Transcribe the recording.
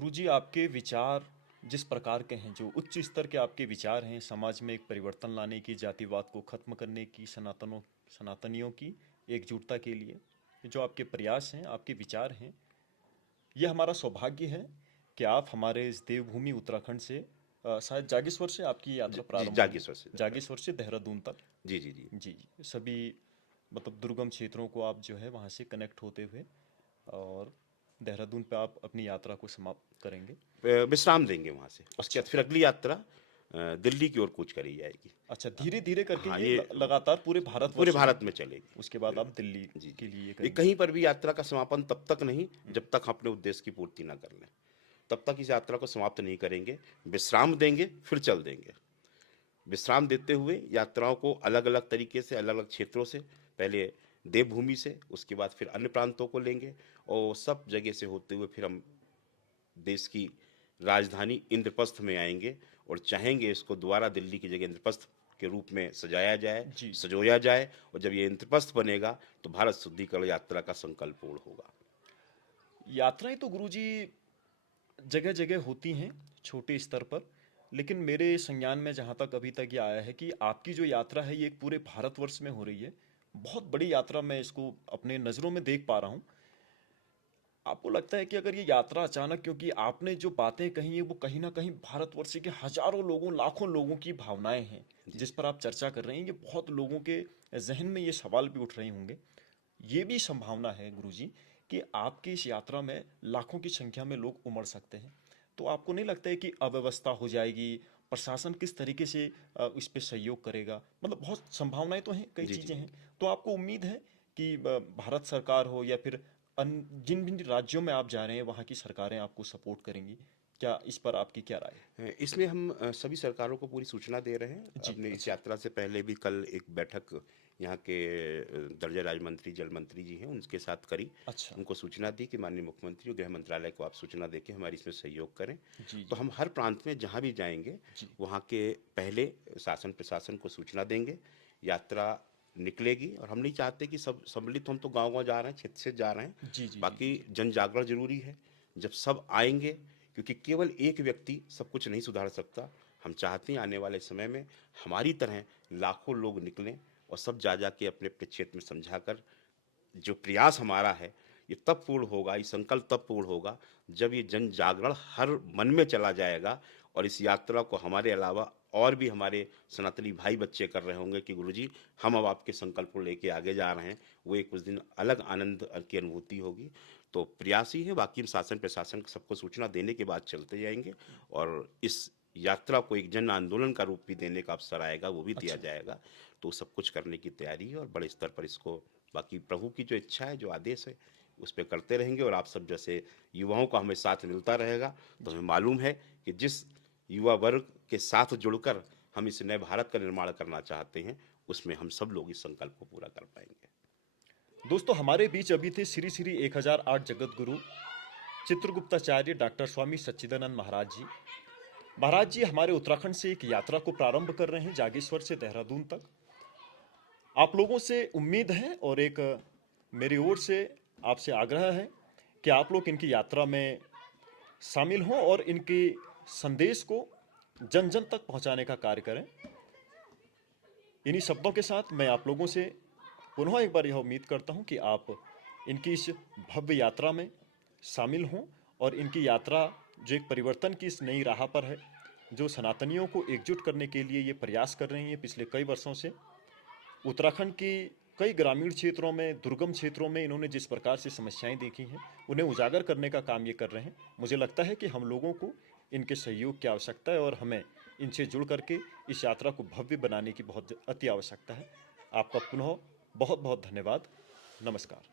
गुरुजी, आपके विचार जिस प्रकार के हैं, जो उच्च स्तर के आपके विचार हैं, समाज में एक परिवर्तन लाने की, जातिवाद को खत्म करने की, सनातनियों की एकजुटता के लिए जो आपके प्रयास हैं, आपके विचार हैं, ये हमारा सौभाग्य है कि आप हमारे इस देवभूमि उत्तराखंड से शायद जागेश्वर से आपकी यात्रा जी, प्रारंभ होगी। जागेश्वर से जाता है। जागेश्वर से देहरादून तक। जी, जी, जी। जी जी, सभी मतलब दुर्गम क्षेत्रों को आप जो है वहाँ से कनेक्ट होते हुए और देहरादून पे आप अपनी यात्रा को समाप्त करेंगे। विश्राम देंगे वहाँ से। उसके अच्छा। बाद फिर अगली यात्रा दिल्ली की ओर कूच करी जाएगी। अच्छा, धीरे धीरे करके हाँ, ये ये लगातार पूरे पूरे भारतवर्ष में। भारत में चलेगी। उसके बाद आप दिल्ली जी, के जी। लिए ये करेंगे। कहीं पर भी यात्रा का समापन तब तक नहीं, जब तक हम अपने उद्देश्य की पूर्ति ना कर लें। तब तक इस यात्रा को समाप्त नहीं करेंगे। विश्राम देंगे, फिर चल देंगे। विश्राम देते हुए यात्राओं को अलग-अलग तरीके से, अलग-अलग क्षेत्रों से, पहले देवभूमि से, उसके बाद फिर अन्य प्रांतों को लेंगे और सब जगह से होते हुए फिर हम देश की राजधानी इंद्रप्रस्थ में आएंगे और चाहेंगे इसको दोबारा दिल्ली की जगह इंद्रप्रस्थ के रूप में सजाया जाए, जी। सजोया जाए। और जब ये इंद्रप्रस्थ बनेगा तो भारत शुद्धिकरण यात्रा का संकल्प पूर्ण होगा। यात्राएं तो गुरुजी जगह जगह होती हैं, छोटे स्तर पर। लेकिन मेरे संज्ञान में जहाँ तक अभी तक ये आया है कि आपकी जो यात्रा है ये एक पूरे भारतवर्ष में हो रही है। बहुत बड़ी यात्रा, मैं इसको अपने नज़रों में देख पा रहा हूँ। आपको लगता है कि अगर ये यात्रा अचानक, क्योंकि आपने जो बातें कही हैं वो कहीं ना कहीं भारतवर्ष के हजारों लोगों, लाखों लोगों की भावनाएं हैं जी, जिस पर आप चर्चा कर रहे हैं, ये बहुत लोगों के जहन में ये सवाल भी उठ रहे होंगे। ये भी संभावना है गुरुजी कि आपकी इस यात्रा में लाखों की संख्या में लोग उमड़ सकते हैं। तो आपको नहीं लगता है कि अव्यवस्था हो जाएगी? प्रशासन किस तरीके से इस पे सहयोग करेगा? मतलब बहुत संभावनाएं तो हैं, कई जी, जी, चीजें जी। हैं। तो आपको उम्मीद है कि भारत सरकार हो या फिर जिन जिन राज्यों में आप जा रहे हैं वहाँ की सरकारें आपको सपोर्ट करेंगी? क्या इस पर आपकी क्या राय है? इसमें हम सभी सरकारों को पूरी सूचना दे रहे हैं। जी। अपने इस अच्छा। यात्रा से पहले भी कल एक बैठक यहाँ के दर्जा राज मंत्री, जल मंत्री जी हैं, उनके साथ करी। अच्छा। उनको सूचना दी कि माननीय मुख्यमंत्री और गृह मंत्रालय को आप सूचना दे के हमारी इसमें सहयोग करें। जी तो जी। हम हर प्रांत में जहाँ भी जाएंगे, जी वहाँ के पहले शासन प्रशासन को सूचना देंगे। यात्रा निकलेगी और हम नहीं चाहते कि सब सम्मिलित, हम तो गांव-गांव जा रहे हैं, क्षेत्र से जा रहे हैं। जी जी जी जी बाकी जी। जन जागरण जरूरी है। जब सब आएंगे, क्योंकि केवल एक व्यक्ति सब कुछ नहीं सुधार सकता। हम चाहते हैं आने वाले समय में हमारी तरह लाखों लोग निकलें और सब जा जा के अपने अपने क्षेत्र में समझाकर, जो प्रयास हमारा है ये तब पूर्ण होगा, ये संकल्प तब पूर्ण होगा जब ये जन जागरण हर मन में चला जाएगा। और इस यात्रा को हमारे अलावा और भी हमारे सनातनी भाई बच्चे कर रहे होंगे कि गुरुजी, हम अब आपके संकल्प को लेके आगे जा रहे हैं। वो एक उस दिन अलग आनंद की अनुभूति होगी। तो प्रयास ही है, बाकी हम शासन प्रशासन सबको सूचना देने के बाद चलते जाएंगे और इस यात्रा को एक जन आंदोलन का रूप भी देने का अवसर आएगा, वो भी दिया अच्छा। जाएगा। तो सब कुछ करने की तैयारी है और बड़े स्तर पर इसको, बाकी प्रभु की जो इच्छा है, जो आदेश है, उस पे करते रहेंगे। और आप सब जैसे युवाओं का हमें साथ मिलता रहेगा। तो हमें जी। मालूम है कि जिस युवा वर्ग के साथ जुड़कर हम इस नए भारत का निर्माण करना चाहते हैं, उसमें हम सब लोग इस संकल्प को पूरा कर पाएंगे। दोस्तों, हमारे बीच अभी थे श्री श्री 1008 जगत गुरु चित्रगुप्ताचार्य डॉक्टर स्वामी सच्चिदानंद महाराज जी। महाराज जी हमारे उत्तराखंड से एक यात्रा को प्रारंभ कर रहे हैं, जागेश्वर से देहरादून तक। आप लोगों से उम्मीद है और एक मेरी ओर से आपसे आग्रह है कि आप लोग इनकी यात्रा में शामिल हों और इनके संदेश को जन जन तक पहुंचाने का कार्य करें। इन्हीं शब्दों के साथ मैं आप लोगों से पुनः एक बार यह उम्मीद करता हूं कि आप इनकी इस भव्य यात्रा में शामिल हों और इनकी यात्रा जो एक परिवर्तन की इस नई राह पर है, जो सनातनियों को एकजुट करने के लिए ये प्रयास कर रही हैं पिछले कई वर्षों से, उत्तराखंड की कई ग्रामीण क्षेत्रों में, दुर्गम क्षेत्रों में इन्होंने जिस प्रकार से समस्याएं देखी हैं, उन्हें उजागर करने का काम ये कर रहे हैं। मुझे लगता है कि हम लोगों को इनके सहयोग की आवश्यकता है और हमें इनसे जुड़ करके इस यात्रा को भव्य बनाने की बहुत अति आवश्यकता है। आपका पुनः बहुत बहुत धन्यवाद। नमस्कार।